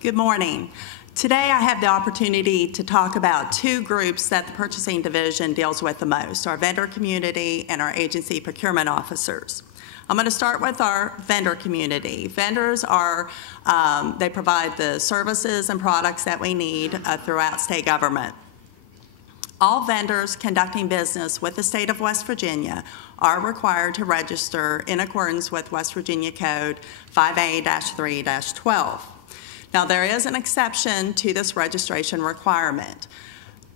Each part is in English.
Good morning. Today I have the opportunity to talk about two groups that the Purchasing Division deals with the most, our vendor community and our Agency Procurement Officers. I'm going to start with our vendor community. Vendors are, they provide the services and products that we need throughout state government. All vendors conducting business with the state of West Virginia are required to register in accordance with West Virginia Code 5A-3-12. Now, there is an exception to this registration requirement.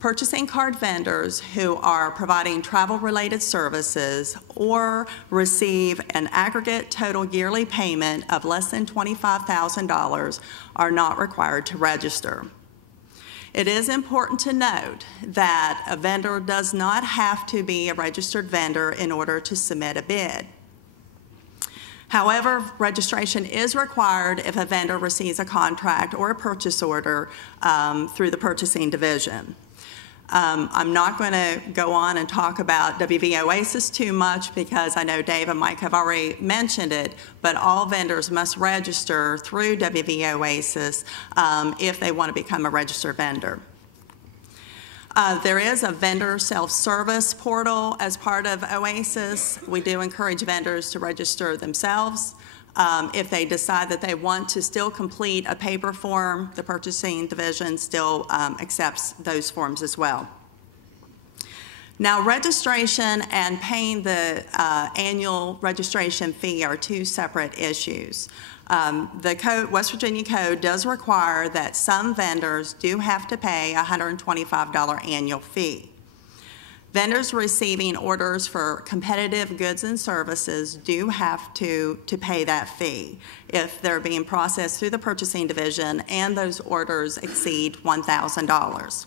Purchasing card vendors who are providing travel-related services or receive an aggregate total yearly payment of less than $25,000 are not required to register. It is important to note that a vendor does not have to be a registered vendor in order to submit a bid. However, registration is required if a vendor receives a contract or a purchase order through the Purchasing Division. I'm not going to go on and talk about WV Oasis too much because I know Dave and Mike have already mentioned it, but all vendors must register through WV Oasis if they want to become a registered vendor. There is a vendor self-service portal as part of Oasis. We do encourage vendors to register themselves. If they decide that they want to still complete a paper form, the Purchasing Division still accepts those forms as well. Now, registration and paying the annual registration fee are two separate issues. The West Virginia Code does require that some vendors do have to pay a $125 annual fee. Vendors receiving orders for competitive goods and services do have to pay that fee if they're being processed through the Purchasing Division and those orders exceed $1,000.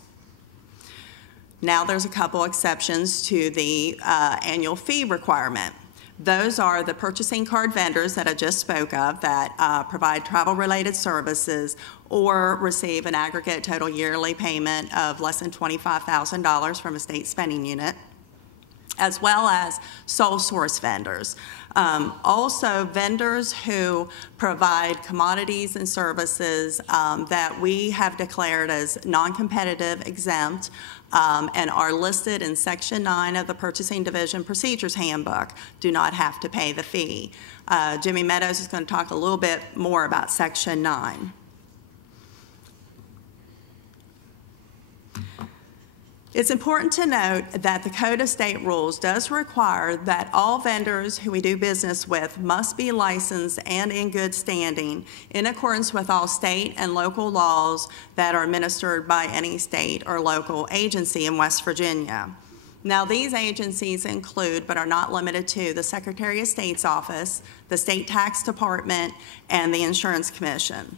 Now there's a couple exceptions to the annual fee requirement. Those are the purchasing card vendors that I just spoke of that provide travel-related services or receive an aggregate total yearly payment of less than $25,000 from a state spending unit, as well as sole source vendors. Also, vendors who provide commodities and services that we have declared as non-competitive exempt and are listed in Section 9 of the Purchasing Division Procedures Handbook do not have to pay the fee. Jimmy Meadows is going to talk a little bit more about Section 9. It's important to note that the Code of State Rules does require that all vendors who we do business with must be licensed and in good standing in accordance with all state and local laws that are administered by any state or local agency in West Virginia. Now, these agencies include, but are not limited to, the Secretary of State's office, the State Tax Department, and the Insurance Commission.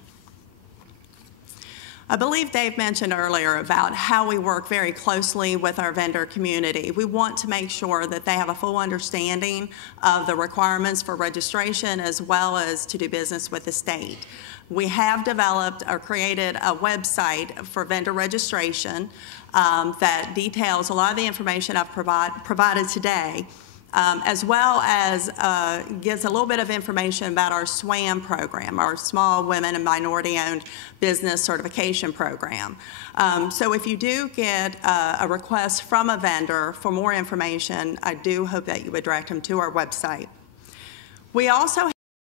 I believe Dave mentioned earlier about how we work very closely with our vendor community. We want to make sure that they have a full understanding of the requirements for registration as well as to do business with the state. We have developed or created a website for vendor registration that details a lot of the information I've provided today. As well as gives a little bit of information about our SWAM program, our Small Women and Minority-Owned Business Certification Program. So if you do get a request from a vendor for more information, I do hope that you would direct them to our website. We also have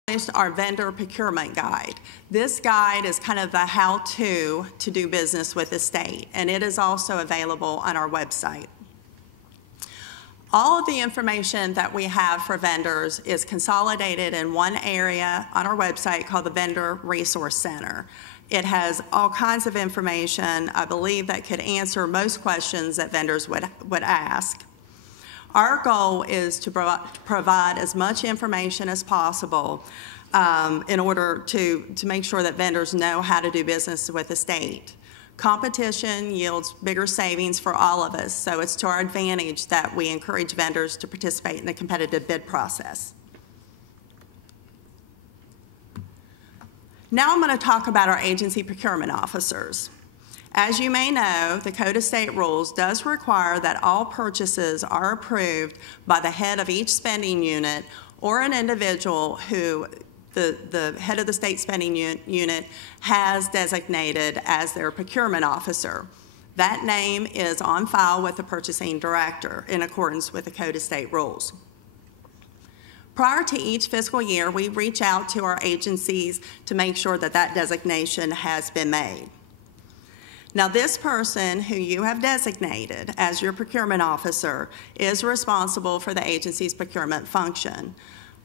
published our Vendor Procurement Guide. This guide is kind of the how-to to do business with the state, and it is also available on our website. All of the information that we have for vendors is consolidated in one area on our website called the Vendor Resource Center. It has all kinds of information, I believe, that could answer most questions that vendors would ask. Our goal is to provide as much information as possible in order to make sure that vendors know how to do business with the state. Competition yields bigger savings for all of us, so it's to our advantage that we encourage vendors to participate in the competitive bid process. Now I'm going to talk about our Agency Procurement Officers. As you may know, the Code of State Rules does require that all purchases are approved by the head of each spending unit or an individual who the head of the state spending unit has designated as their procurement officer. That name is on file with the purchasing director in accordance with the Code of State Rules. Prior to each fiscal year, we reach out to our agencies to make sure that that designation has been made. Now, this person who you have designated as your procurement officer is responsible for the agency's procurement function.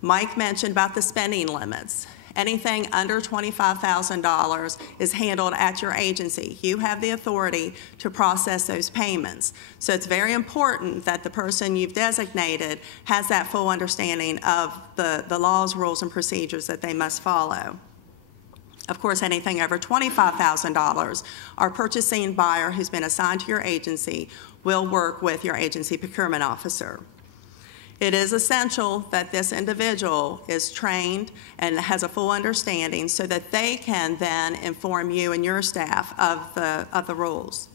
Mike mentioned about the spending limits. Anything under $25,000 is handled at your agency. You have the authority to process those payments. So it's very important that the person you've designated has that full understanding of the laws, rules, and procedures that they must follow. Of course, anything over $25,000, our purchasing buyer who's been assigned to your agency will work with your agency procurement officer. It is essential that this individual is trained and has a full understanding so that they can then inform you and your staff of the rules.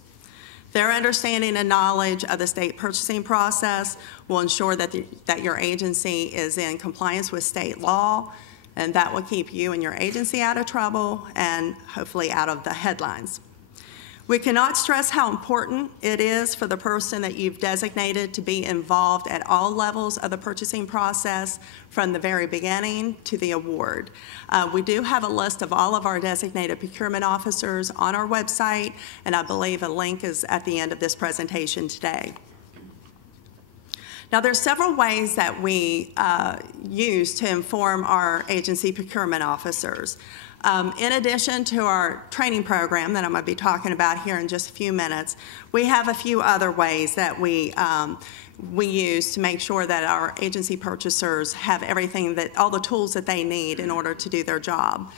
Their understanding and knowledge of the state purchasing process will ensure that your agency is in compliance with state law, and that will keep you and your agency out of trouble and hopefully out of the headlines. We cannot stress how important it is for the person that you've designated to be involved at all levels of the purchasing process from the very beginning to the award. We do have a list of all of our designated procurement officers on our website, and I believe a link is at the end of this presentation today. Now, there's several ways that we use to inform our agency procurement officers. In addition to our training program that I'm going to be talking about here in just a few minutes, we have a few other ways that we use to make sure that our agency purchasers have all the tools that they need in order to do their job.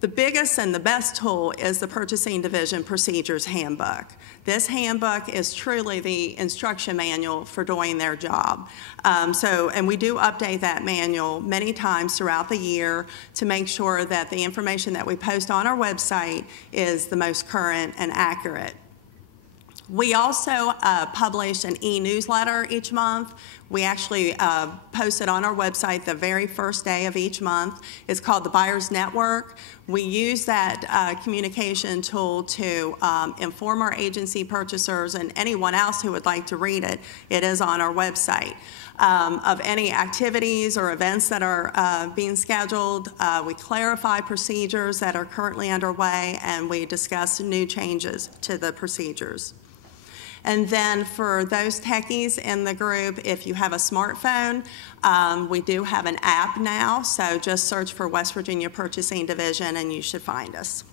The biggest and the best tool is the Purchasing Division Procedures Handbook. This handbook is truly the instruction manual for doing their job. And we do update that manual many times throughout the year to make sure that the information that we post on our website is the most current and accurate. We also publish an e-newsletter each month. We actually post it on our website the very first day of each month. It's called the Buyers Network. We use that communication tool to inform our agency purchasers and anyone else who would like to read it. It is on our website. Of any activities or events that are being scheduled. We clarify procedures that are currently underway, and we discuss new changes to the procedures. And then for those techies in the group, if you have a smartphone, we do have an app now, so just search for West Virginia Purchasing Division and you should find us.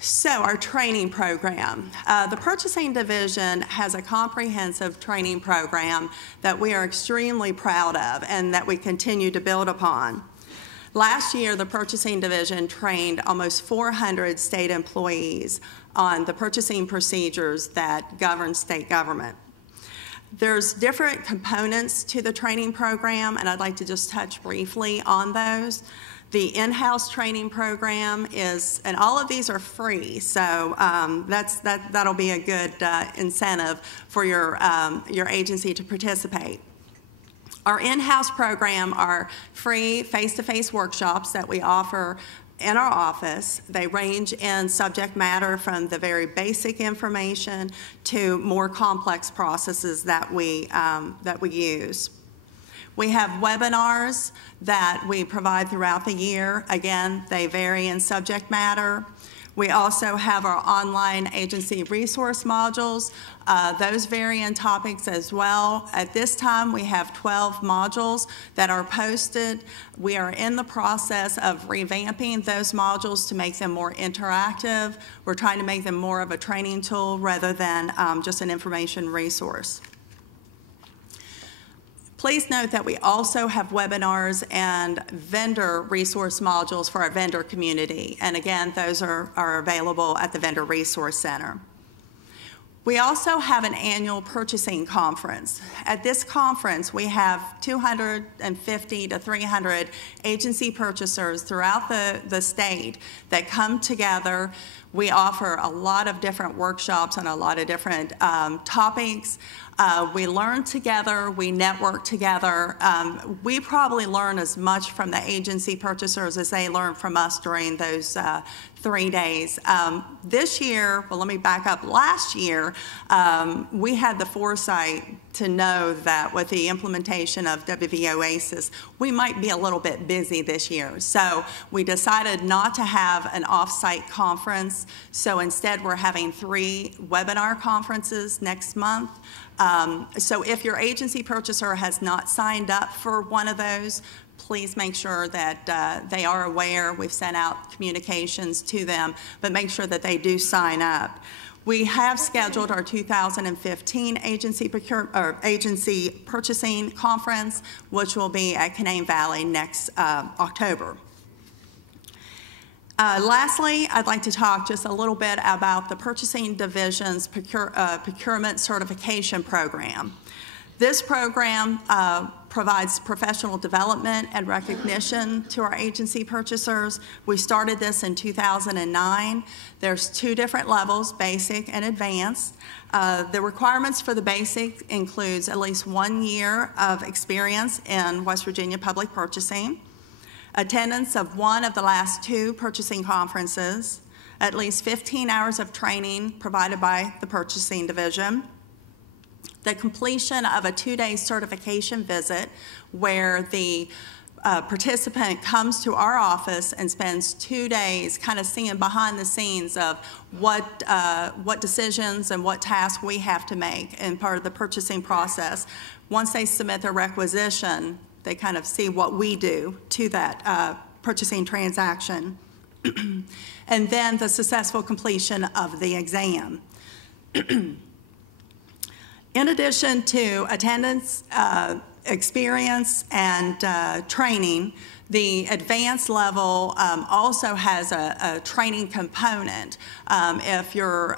So our training program. The Purchasing Division has a comprehensive training program that we are extremely proud of and that we continue to build upon. Last year, the Purchasing Division trained almost 400 state employees on the purchasing procedures that govern state government. There's different components to the training program, and I'd like to just touch briefly on those. The in-house training program is, and all of these are free, so that'll be a good incentive for your agency to participate. Our in-house program are free face-to-face workshops that we offer in our office. They range in subject matter from the very basic information to more complex processes that we use. We have webinars that we provide throughout the year. Again, they vary in subject matter. We also have our online agency resource modules. Those vary in topics as well. At this time, we have 12 modules that are posted. We are in the process of revamping those modules to make them more interactive. We're trying to make them more of a training tool rather than just an information resource. Please note that we also have webinars and vendor resource modules for our vendor community. And again, those are available at the Vendor Resource Center. We also have an annual purchasing conference. At this conference, we have 250 to 300 agency purchasers throughout the state that come together. We offer a lot of different workshops on a lot of different topics. We learn together, we network together. We probably learn as much from the agency purchasers as they learn from us during those 3 days. This year, well, let me back up. Last year, we had the foresight to know that with the implementation of WV Oasis, we might be a little bit busy this year. So we decided not to have an off-site conference. So instead, we're having 3 webinar conferences next month. So if your agency purchaser has not signed up for one of those, please make sure that they are aware. We've sent out communications to them, but make sure that they do sign up. We have scheduled our 2015 agency purchasing conference, which will be at Canaan Valley next October. Lastly, I'd like to talk just a little bit about the Purchasing Division's Procurement Certification Program. This program provides professional development and recognition to our agency purchasers. We started this in 2009. There's 2 different levels, basic and advanced. The requirements for the basic includes at least 1 year of experience in West Virginia public purchasing, attendance of one of the last 2 purchasing conferences, at least 15 hours of training provided by the Purchasing Division, the completion of a 2-day certification visit where the participant comes to our office and spends 2 days kind of seeing behind the scenes of what decisions and what tasks we have to make in part of the purchasing process. Once they submit their requisition, they kind of see what we do to that purchasing transaction. And then the successful completion of the exam. In addition to attendance, experience, and training, the advanced level also has a training component. If your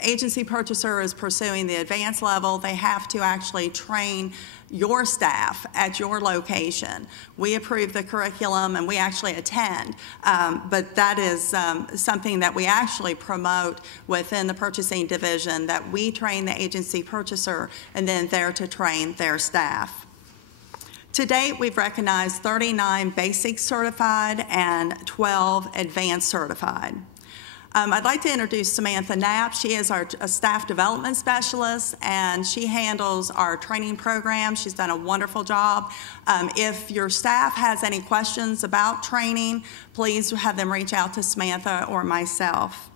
agency purchaser is pursuing the advanced level, they have to actually train your staff at your location. We approve the curriculum and we actually attend, but that is something that we actually promote within the Purchasing Division, that we train the agency purchaser and then they're to train their staff. To date, we've recognized 39 basic certified and 12 advanced certified. I'd like to introduce Samantha Knapp. She is our staff development specialist, and she handles our training program. She's done a wonderful job. If your staff has any questions about training, please have them reach out to Samantha or myself.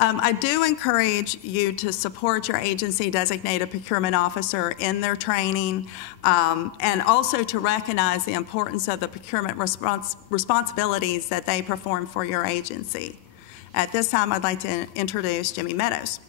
I do encourage you to support your agency designated procurement officer in their training, and also to recognize the importance of the procurement responsibilities that they perform for your agency. At this time, I'd like to introduce Jimmy Meadows.